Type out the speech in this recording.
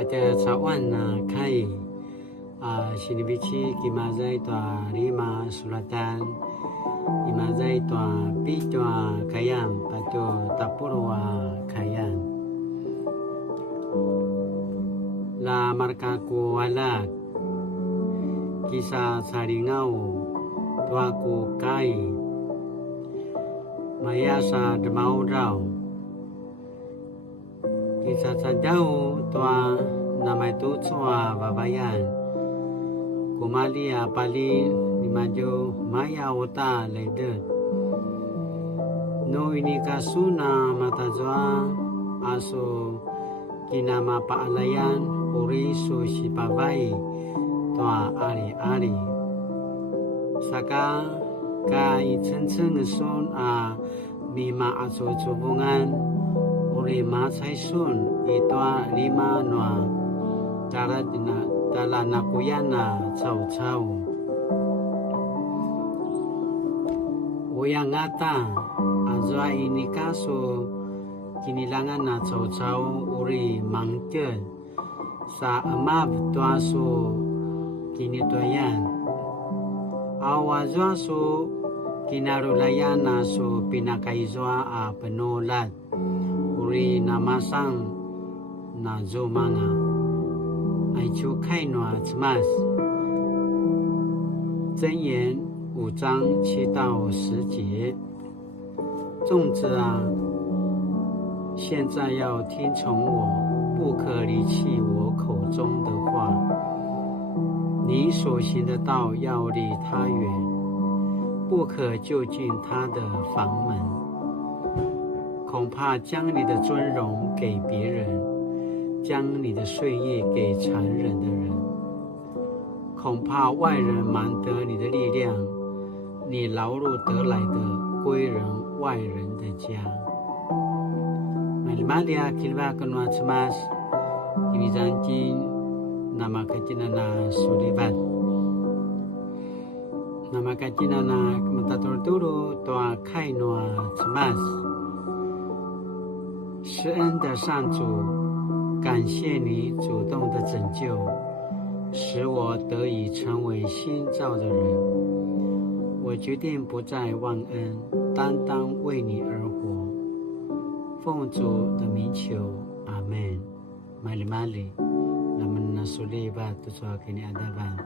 kata cawan na kai sinibici kimazai tua lima sulatan imazai tua pitua kayam patu tapurwa kayan la marka ku alat kisah saringau tua ku kai mayasa demau rau kisah sadau tua namai tu cua babayan kumalia pali dimaju maya uta ledet no ini kasuna mata jua aso kinama paalayan uri su sipavai tua ari saka kai ceng sun mima aso cubungan uri macai sun itua lima noa cara dala nakuyana cau uyang ngata azwa ini kaso kinilangan na cau uri mangke sa amab tuaso kini toyan awazwa so kinarulayana so pinakaizwa penolat uri namasang na zomanga爱出开暖mas箴言5章7到10节，粽子现在要听从我，不可离弃我口中的话。你所行的道要离他远，不可就近他的房门，恐怕将你的尊荣给别人。将你的岁月给残忍的人，恐怕外人瞒得你的力量，你劳碌得来的归人外人的家。Malia kilba kunwa cemas ini janjin nama kajinana sulibat nama kajinana mentatur dulu toa kainwa cemas 施恩的上主，感谢你主动的拯救，使我得以成为新造的人。我决定不再忘恩，单单为你而活。奉主的名求，阿门。Mali-mali, naman nasulibat, tusuha kini adaban.